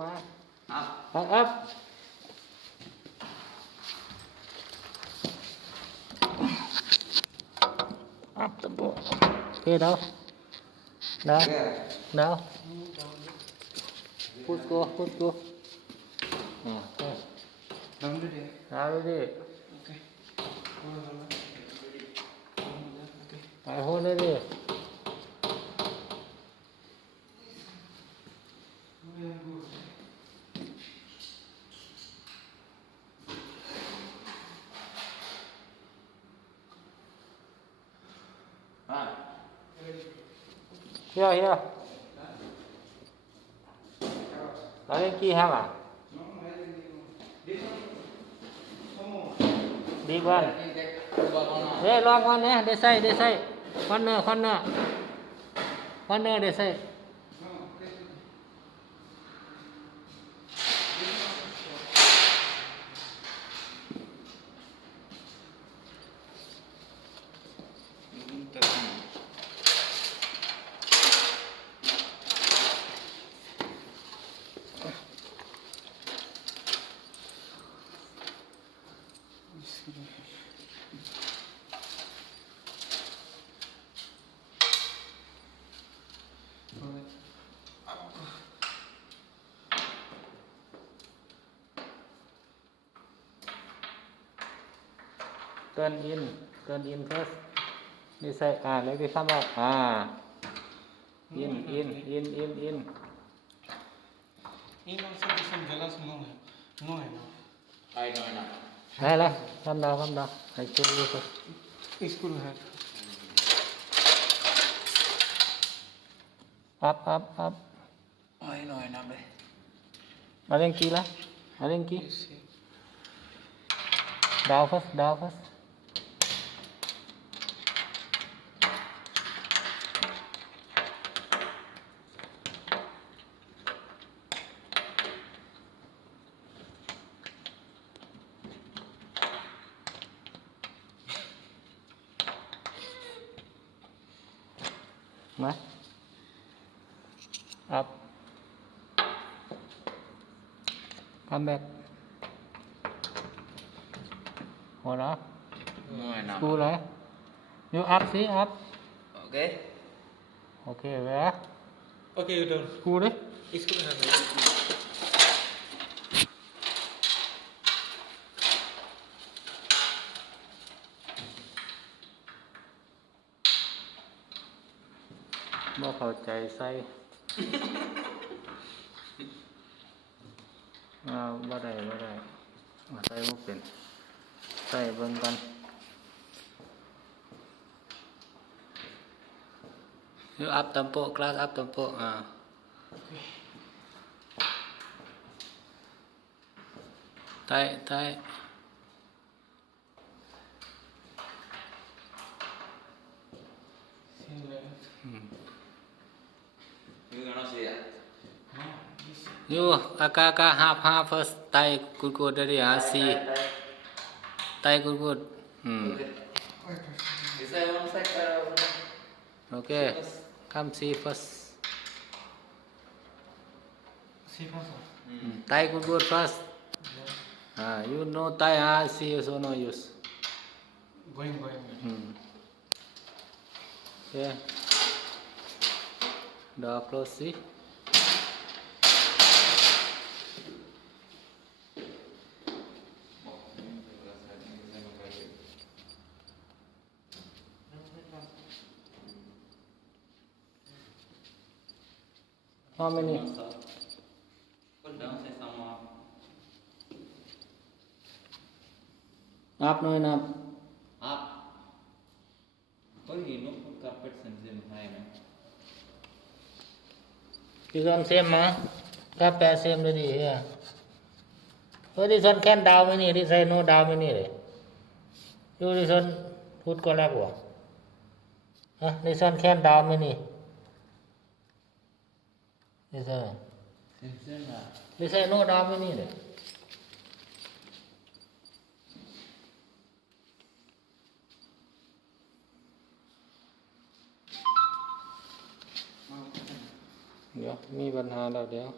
mà à. À, áp áp bộ kia đâu đó đâu phút cua phút cua nào đi đi phải hôn đi đi Yeah. Now. Mm, เฮียวเฮียวแลนี่กี่แห้งอ่ะดีกว่าเฮ้ยลองวันนี้ได้ใส่ได้ใส่ควนเนอร์ควนเนอร์คนเนอร์ได้ใส่ turn in turn in first đi xe à lấy cái sắp vào à in in in in in in also this one jealous no no no no no no no no no no no up up up ai nói nào đây mà đăng kia lá mà đăng kia đào phát đào phát มาอัพคัมแบ็กหโหเหรอกูเลยอยูอัพสิอัพโอเคโอเคเว้ยโอเคดูกูเลย bỏ vào chạy xây à, bà đầy bà đầy bà xây bốc biển xây vân vân nếu áp tâm bộ, oh, you, oh, say say, bang bang. Them, class áp tâm bộ à. tay, tay Mm-hmm. Yo, kakak kakak half half first tai good good dari AC. Tai good good. Hmm. Okay. Come see first. See first. Tai good good first. Ah, you know tai AC you so no use. Going going. Hmm. Yeah. डॉ close C हाँ मैंने आप नो है ना आप कोई no carpet Sanjay महाय ना สิซนเซมมาถ้าแปเซมดูดิเฮ้ยดี่อนแค้นดาวไว้นี่ดิใส่โนดาวไว้นี่ดิยูดิซ่อนพูดก็แล้วบ่ฮะดิ่อนแค้นดาวไว้นี่ดิซ่เซมๆ่ะดิใส่โนดาวไว้นี่ดิเดี๋ยวมีปัญหาเราเดี๋ยว